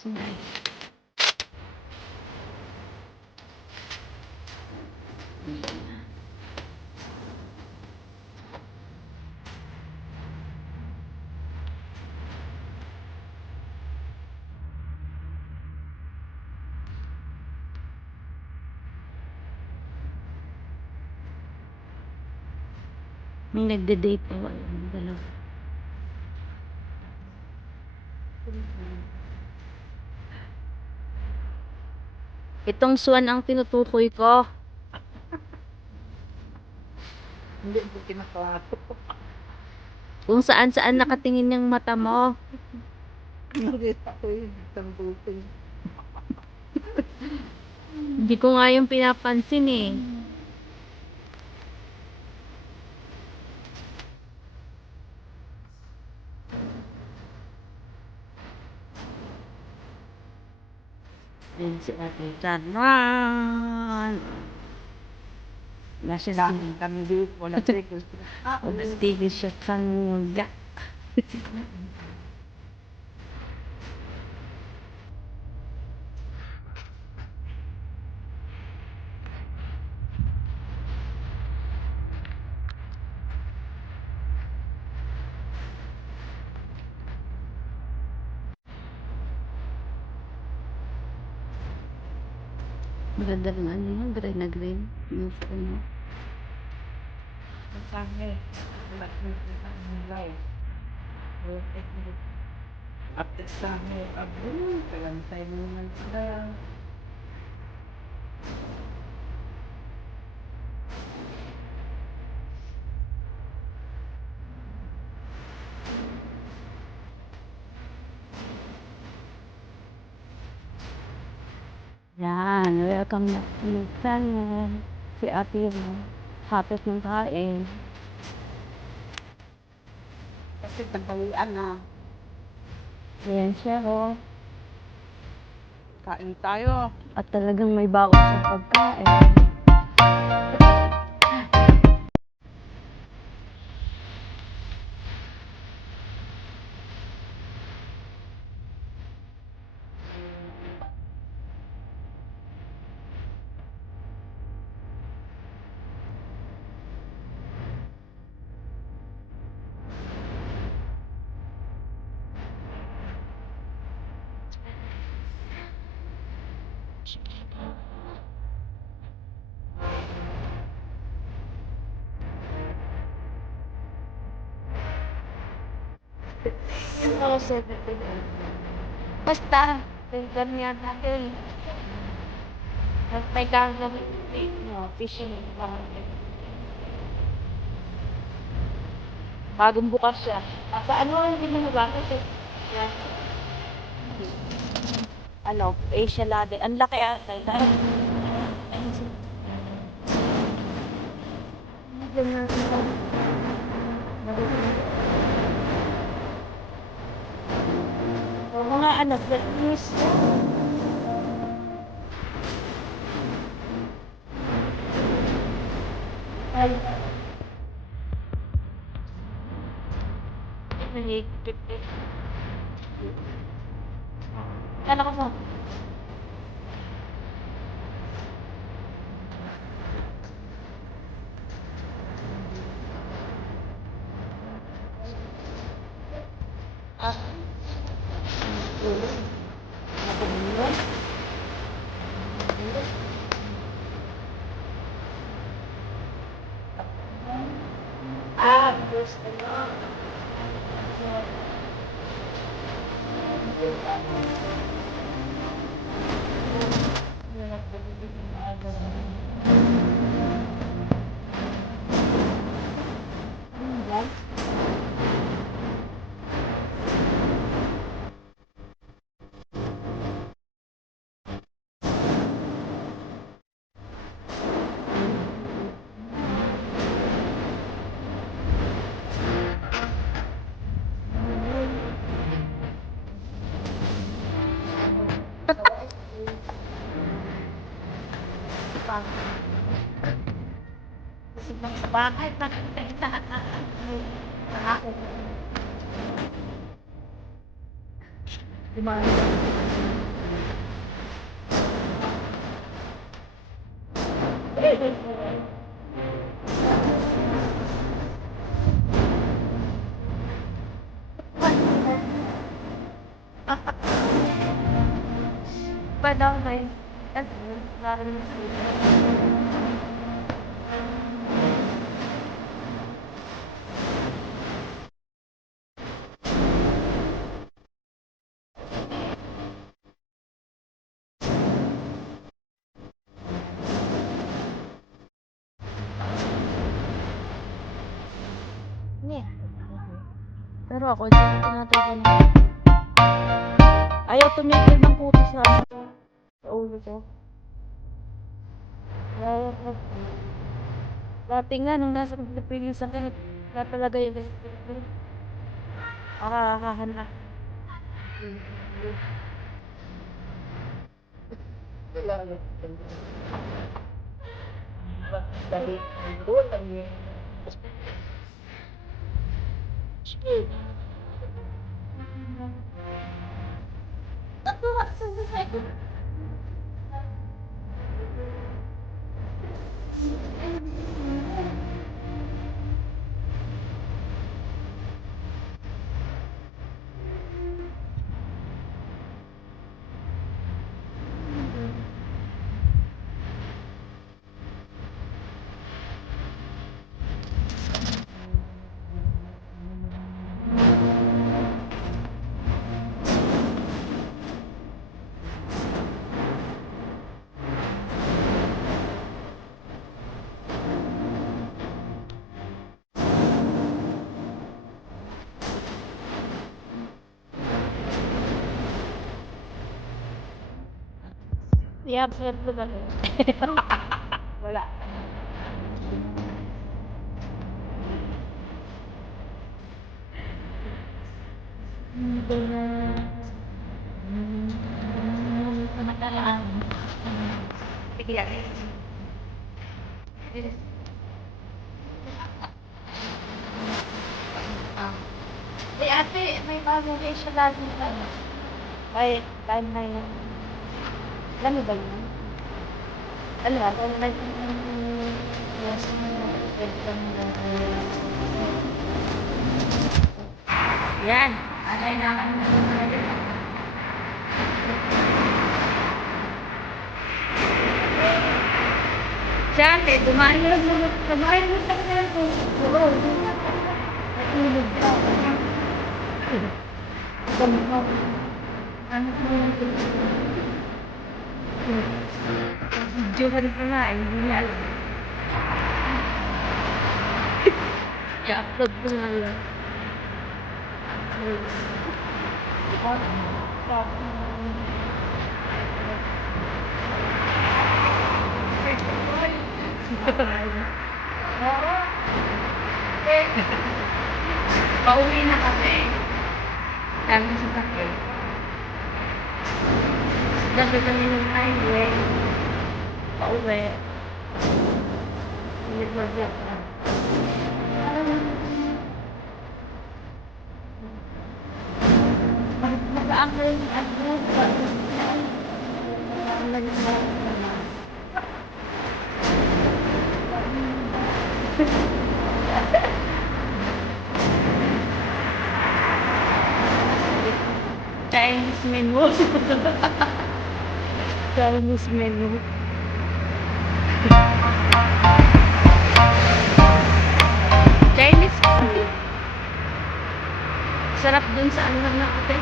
May nagde-date pa ba yung dalawa? Itong swan ang tinutukoy ko. Hindi ko kinakato. Kung saan-saan nakatingin yung mata mo. Hindi ako yung tambutin. Hindi ko nga yung pinapansin eh. Yan si Ate Tanan. Nasa Tambi, wala tigil. tigil siya kanga. Maganda rin ano yun, green na green. Yung ano. Masangil. After summer, abun, kalantay mo naman sila. Yan, welcome na minsan. Si Ate hapit ng kain. Kasi tagalian na. Yan siya oh. Kain tayo. At talagang may baon sa pagkain. Oo, 7. Basta, ganyan natin. May gagawin no, fishing. Bagong bukas siya. Sa ano, hindi mo nabakit eh. Yan. Ano, Asia Lade. Ang laki ata. Mga anak, news. Ay. Nahigpit eh. Kala ko mo. Ah. Ah, first ano. Bakit nakita na ako? Di ba? Panahon na yun. Pero ako, hindi ko tinatagal. Ayaw tumigil ng puto sa ulo ko. Dati nga, nung nasa Pilipinas sa akin, na talaga yung nakakahan na. Yap, wala. Bigla. Ate, may bagong siya lagi na. Ay, time na yun. Alam mo ba yun? Ano ba? Yes. Yan. Alay na. Dati, dumaan na sa kanila ko. Oo. Natulog ka. Ano po? Johan pa nga, hindi niya alam. I-upload ko nga lang. Pauwi na kami. Kami sa takil. Dati kami ng highway. Pauwi. Hindi ko siya. Mag-aangay at buka. Chinese menu. Chinese menu. Chinese food. Sarap dun sa ano na ate.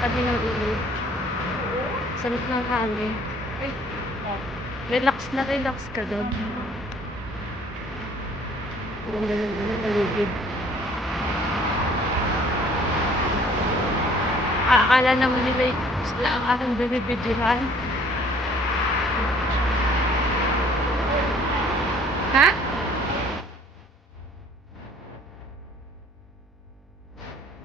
Pati ng ulo. Sarap ng hangin. Relax na relax ka doon. Ang ganda ng paligid. Akala naman nila sila ang aking binibidyohan.